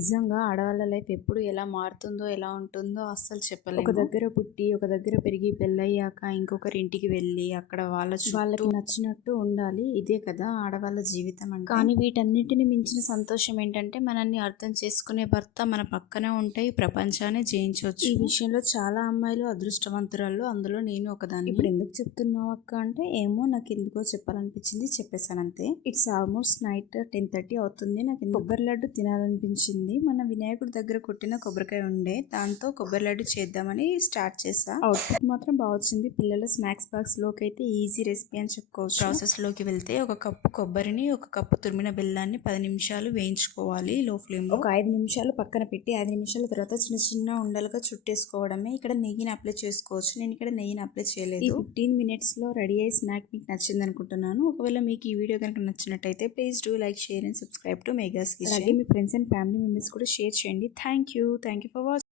నిజంగా ఆడవాళ్ళ లైఫ్ ఎప్పుడు ఎలా మారుతుందో, ఎలా ఉంటుందో అస్సలు చెప్పలేము. ఒక దగ్గర పుట్టి, ఒక దగ్గర పెరిగి పెళ్ళయ్యాక ఇంకొకరి ఇంటికి వెళ్ళి అక్కడ వాళ్ళకి నచ్చినట్టు ఉండాలి. ఇదే కదా ఆడవాళ్ళ జీవితం అంటే. కానీ వీటన్నిటిని మించిన సంతోషం ఏంటంటే మనల్ని అర్థం చేసుకునే భర్త మన పక్కనే ఉంటే ఈ ప్రపంచాన్ని జయించవచ్చు. ఈ విషయంలో చాలా అమ్మాయిలు అదృష్టవంతురాళ్ళు, అందులో నేను ఒకదాన్ని. ఇప్పుడు ఎందుకు చెప్తున్నావు అక్క అంటే, ఏమో నాకు ఎందుకో చెప్పాలనిపించింది, చెప్పేశాను అంతే. ఇట్స్ ఆల్మోస్ట్ నైట్ 10:30 అవుతుంది. నాకు కొబ్బరి లడ్డు తినాలనిపించింది. మన వినాయకుడి దగ్గర కొట్టిన కొబ్బరికాయ ఉండే, దాంతో కొబ్బరి లడ్డు చేద్దామని స్టార్ట్ చేసా. అవుట్పుట్ మాత్రం బాగా వచ్చింది. పిల్లల స్నాక్స్ బాక్స్ లోకి అయితే ఈజీ రెసిపీ అని చెప్పుకోవచ్చు. ప్రాసెస్ లోకి వెళ్తే ఒక కప్పు కొబ్బరిని, ఒక కప్పు తురిమిన బెల్లాన్ని 10 నిమిషాలు వేయించుకోవాలి లో ఫ్లేమ్ లో. ఒక 5 నిమిషాలు పక్కన పెట్టి 5 నిమిషాల తర్వాత చిన్న చిన్న ఉండలుగా చుట్టేసుకోవడమే. ఇక్కడ నెయ్యిని అప్లై చేసుకోవచ్చు. నేను ఇక్కడ నెయ్యిని అప్లై చేయలేదు. ఈ 15 minutes లో రెడీ అయ్యే స్నాక్ మీకు నచ్చింది అనుకుంటున్నాను. ఒకవేళ మీకు ఈ వీడియో కనుక నచ్చినట్టయితే please do like, share and subscribe to Megha's kitchen. అలాగే మీ ఫ్రెండ్స్ అండ్ ఫ్యామిలీ మెంబర్స్ కూడా షేర్ చేయండి. Thank you for watching.